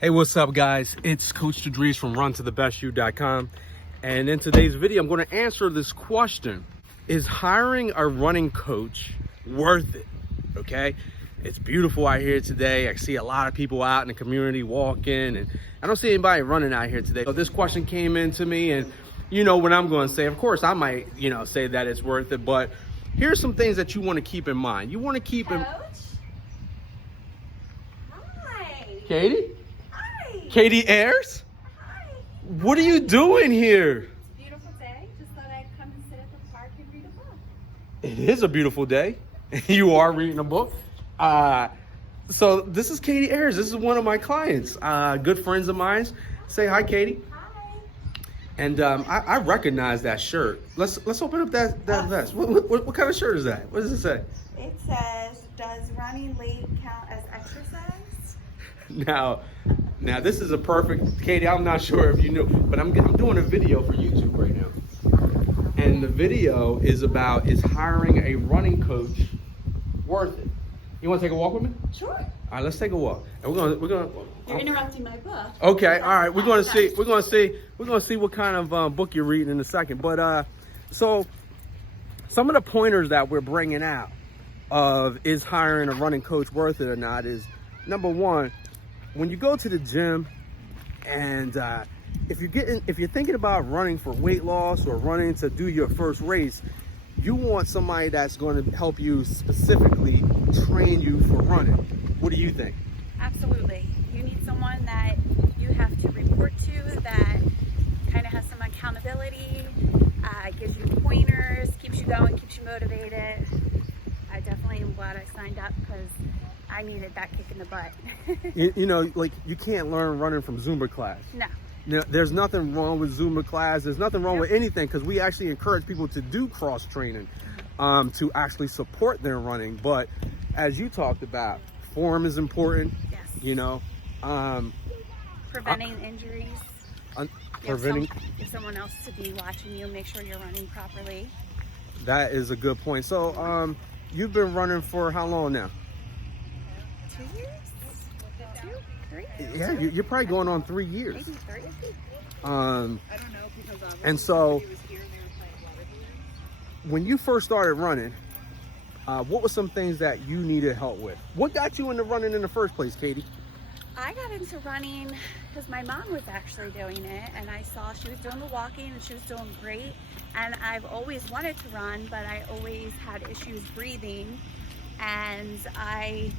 Hey, what's up, guys? It's Coach Tadris from runtothebestyou.com. And in today's video, I'm going to answer this question. Is hiring a running coach worth it? Okay? It's beautiful out here today. I see a lot of people out in the community walking, and I don't see anybody running out here today. So this question came in to me, and you know what I'm going to say. Of course, I might, say that it's worth it, but here's some things that you want to keep in mind. You want to keep in... Hi. Katie? Hi. Katie Ayers? Hi. What are you doing here? It's a beautiful day. Just thought I'd come and sit at the park and read a book. It is a beautiful day. You are reading a book. So this is Katie Ayers. This is one of my clients, good friends of mine. Say hi, Katie. Hi. And I recognize that shirt. Let's open up that vest. What kind of shirt is that? What does it say? It says, "Does running late count as exercise?" Now this is a perfect, Katie, I'm not sure if you knew, but I'm doing a video for YouTube right now. And the video is about, is hiring a running coach worth it? You want to take a walk with me? Sure. All right, let's take a walk. And we're gonna. You're interrupting my book. Okay, all right. We're gonna see what kind of book you're reading in a second. But so some of the pointers that we're bringing out of is hiring a running coach worth it or not is, number one, when you go to the gym and if you're thinking about running for weight loss or running to do your first race, you want somebody that's going to help you specifically train you for running. What do you think? Absolutely. You need someone that you have to report to, that kind of has some accountability, gives you pointers, keeps you going, keeps you motivated. I definitely am glad I signed up because I needed that kick in the butt. Like you can't learn running from Zumba class. No. Now, there's nothing wrong with Zumba class. There's nothing wrong with anything, because we actually encourage people to do cross training to actually support their running. But as you talked about, form is important. Yes. Preventing injuries. Preventing. If someone else to be watching you, make sure you're running properly. That is a good point. So you've been running for how long now? 2 years? 2, 3? Yeah, you're probably going on 3 years. Maybe 3. I don't know, because and so he was here and they were playing water. when you first started running, what were some things that you needed help with? What got you into running in the first place, Katie? I got into running because my mom was actually doing it, and I saw she was doing the walking and she was doing great. And I've always wanted to run, but I always had issues breathing, and I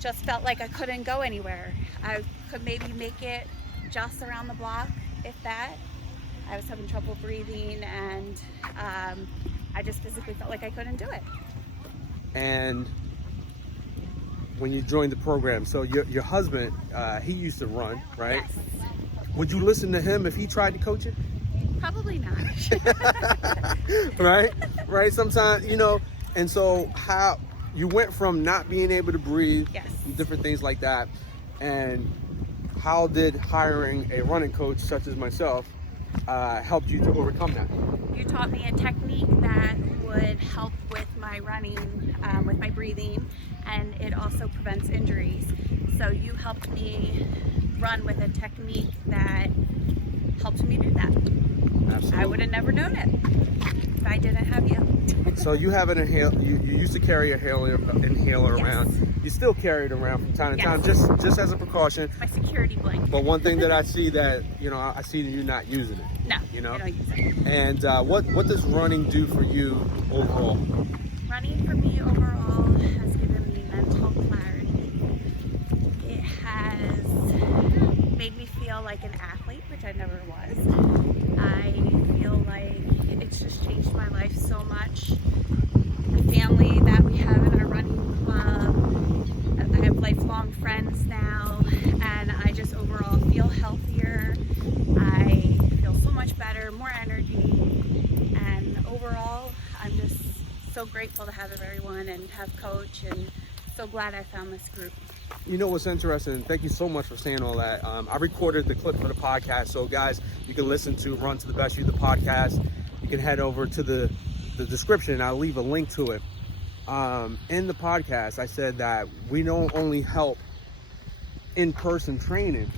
just felt like I couldn't go anywhere. I could maybe make it just around the block, if that. I was having trouble breathing, and I just physically felt like I couldn't do it. And when you joined the program, so your husband, he used to run, right? Yes. Would you listen to him if he tried to coach it? Probably not. Right. Sometimes, and so how you went from not being able to breathe, Yes. different things like that, and how did hiring a running coach such as myself help you to overcome that? You taught me a technique that would help with my running, with my breathing, and it also prevents injuries. So you helped me run with a technique that helped me do that. Absolutely. I would have never known it if I didn't have you. So you have an inhaler. You used to carry a inhaler Yes. around. You still carry it around from time to Yes. time, just as a precaution. My security blanket. But one thing that I see that I see that you're not using it. No, I don't use it. And what does running do for you overall? Running for me overall has given me mental clarity. It has made me feel like an athlete, which I never was. I feel like it's just changed my life so much. The family that we have in our running club, I have lifelong friends now, and I just overall feel healthier. I feel so much better, more energy, and overall I'm just so grateful to have everyone and have Coach, and so glad I found this group. You know what's interesting? Thank you so much for saying all that. I recorded the clip for the podcast, so guys, you can listen to Run to the Best You, the podcast. You can head over to the description. I'll leave a link to it. In the podcast, I said that we don't only help in-person training,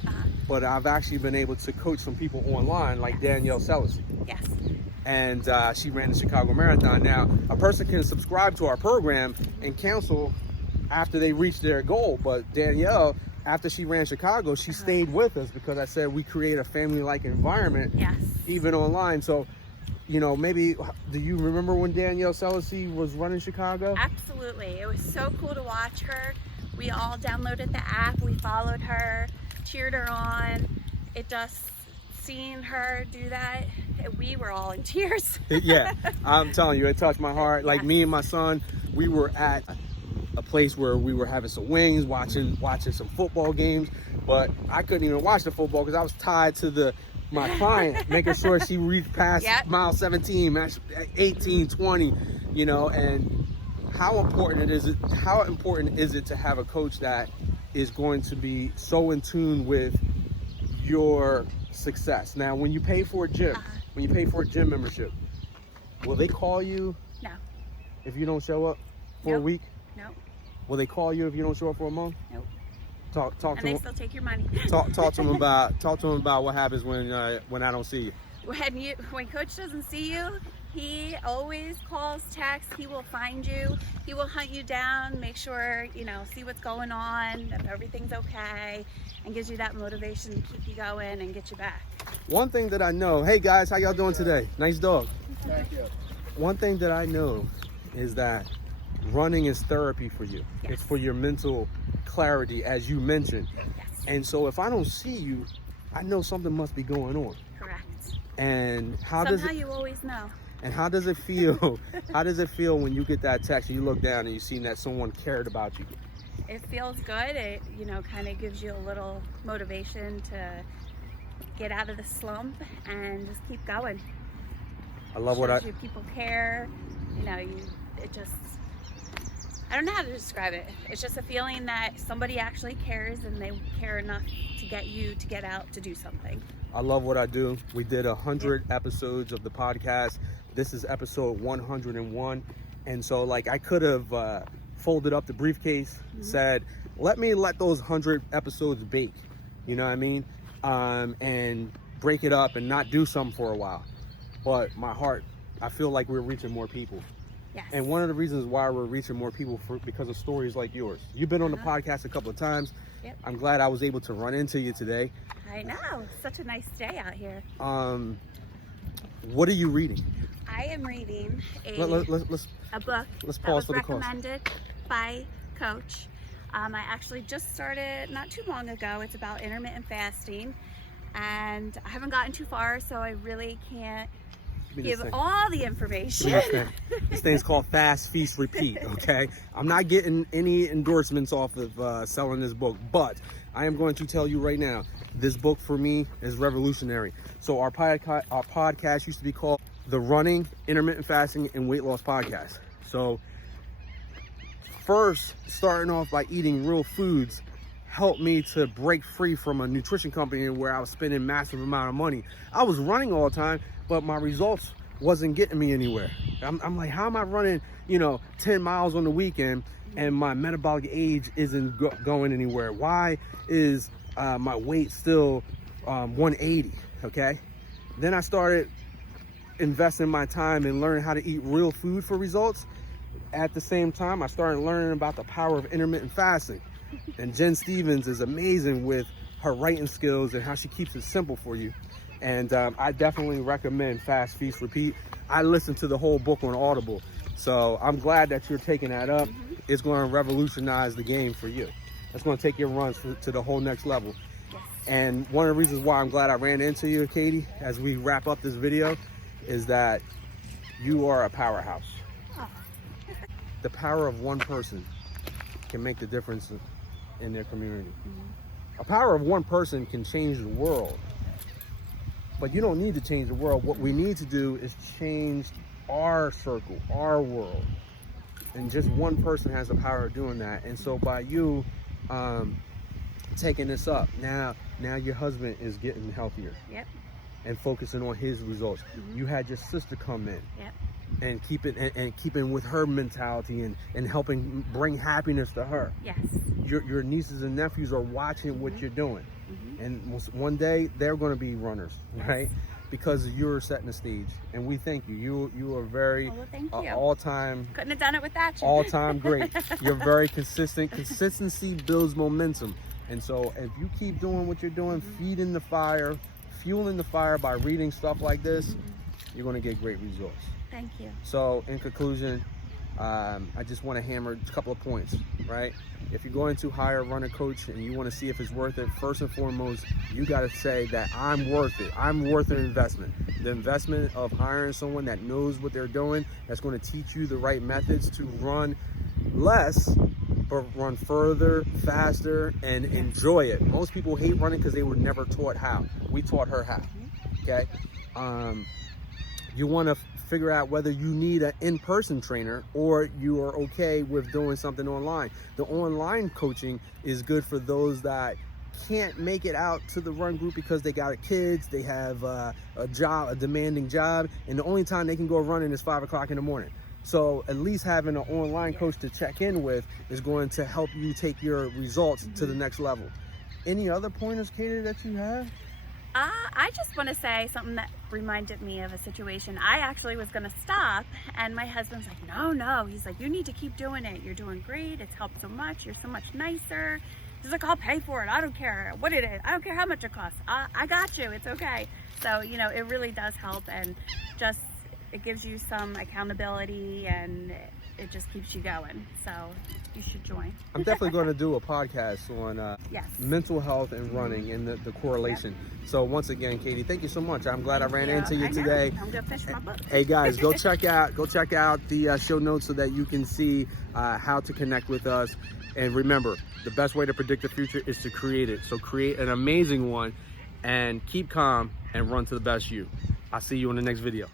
but I've actually been able to coach some people online, like Danielle Sellers. Yes. And she ran the Chicago Marathon. Now, a person can subscribe to our program and cancel after they reach their goal, but Danielle, after she ran Chicago, she stayed with us because I said we create a family-like environment, Yes. even online. So, you know, maybe, do you remember when Danielle Sellers was running Chicago? Absolutely. It was so cool to watch her. We all downloaded the app, we followed her, cheered her on. It just, seeing her do that, we were all in tears. Yeah, I'm telling you, it touched my heart. Like me and my son, we were at a place where we were having some wings, watching some football games, but I couldn't even watch the football because I was tied to my client, making sure she reached past mile 17, match 18, 20, you know. And how important is it to have a coach that is going to be so in tune with your success? Now, when you pay for a gym, membership, will they call you? No. If you don't show up for a week? No. Will they call you if you don't show up for a month? Nope. Talk to and they them. still take your money. Talk to them about what happens when I don't see you. When Coach doesn't see you, he always calls, texts. He will find you. He will hunt you down, make sure, you know, see what's going on, if everything's okay, and gives you that motivation to keep you going and get you back. One thing that I know, hey guys, how y'all doing today? Nice dog. Thank you. One thing that I know is that running is therapy for you. Yes. It's for your mental clarity, as you mentioned. Yes. And so if I don't see you, I know something must be going on. Correct. And Somehow you always know. And how does it feel? How does it feel when you get that text and you look down and you see that someone cared about you? It feels good. It, you know, kind of gives you a little motivation to get out of the slump and just keep going. I love Shows you people care. You know, it just, I don't know how to describe it. It's just a feeling that somebody actually cares and they care enough to get you to get out to do something. I love what I do. We did 100 episodes of the podcast. This is episode 101. And so like I could have folded up the briefcase, said, let those 100 episodes bake, you know what I mean? And break it up and not do something for a while. But my heart, I feel like we're reaching more people. Yes. And one of the reasons why we're reaching more people because of stories like yours. You've been on the podcast a couple of times. Yep. I'm glad I was able to run into you today. I know. Such a nice day out here. What are you reading? I am reading a book Let's that pause was for the call. recommended by Coach. I actually just started not too long ago. It's about intermittent fasting, and I haven't gotten too far, so I really can't give all the information. This thing's called Fast, Feast, Repeat, okay? I'm not getting any endorsements off of selling this book, but I am going to tell you right now, this book for me is revolutionary. So our podcast used to be called the Running, Intermittent Fasting, and Weight Loss Podcast. So first, starting off by eating real foods helped me to break free from a nutrition company where I was spending massive amount of money. I was running all the time, but my results wasn't getting me anywhere. I'm like, how am I running, 10 miles on the weekend and my metabolic age isn't going anywhere? Why is my weight still 180, okay? Then I started investing my time in learning how to eat real food for results. At the same time, I started learning about the power of intermittent fasting. And Jen Stevens is amazing with her writing skills and how she keeps it simple for you. And I definitely recommend Fast, Feast, Repeat. I listened to the whole book on Audible. So I'm glad that you're taking that up. It's going to revolutionize the game for you. It's going to take your runs to the whole next level. Yes. And one of the reasons why I'm glad I ran into you, Katie, as we wrap up this video, is that you are a powerhouse. Oh. The power of one person can make the difference in their community. A power of one person can change the world. But you don't need to change the world. What we need to do is change our circle, our world. And just one person has the power of doing that. And so by you taking this up, now your husband is getting healthier. Yep. And focusing on his results. You had your sister come in. Yep. and keeping with her mentality and helping bring happiness to her. Yes. Your nieces and nephews are watching what you're doing, and one day they're going to be runners, right? Because you're setting the stage, and we thank you. You are very Thank you. all-time. Couldn't have done it without you. All-time great. You're very consistent. Consistency builds momentum, and so if you keep doing what you're doing, feeding the fire, fueling the fire by reading stuff like this, you're going to get great results. Thank you. So in conclusion, I just want to hammer a couple of points, right? If you're going to hire a running coach and you want to see if it's worth it, first and foremost, you got to say that I'm worth it. I'm worth an investment. The investment of hiring someone that knows what they're doing, that's going to teach you the right methods to run less, but run further, faster, and enjoy it. Most people hate running because they were never taught how. We taught her how, okay? You want to figure out whether you need an in-person trainer or you are okay with doing something online. The online coaching is good for those that can't make it out to the run group because they got kids, they have a job, a demanding job, and the only time they can go running is 5 o'clock in the morning. So at least having an online coach to check in with is going to help you take your results to the next level. Any other pointers, Katie, that you have? I just want to say something that reminded me of a situation. I actually was going to stop, and my husband's like, no. He's like, you need to keep doing it. You're doing great. It's helped so much. You're so much nicer. He's like, I'll pay for it. I don't care what it is. I don't care how much it costs. I got you. It's okay. So, you know, it really does help, and just it gives you some accountability, and it just keeps you going. So you should join. I'm definitely going to do a podcast on mental health and running and the correlation. So once again, Katie, thank you so much. I'm glad I ran into you today. I'm going to finish my book. Hey guys, go check out the show notes so that you can see how to connect with us. And remember, the best way to predict the future is to create it. So create an amazing one and keep calm and run to the best you. I'll see you in the next video.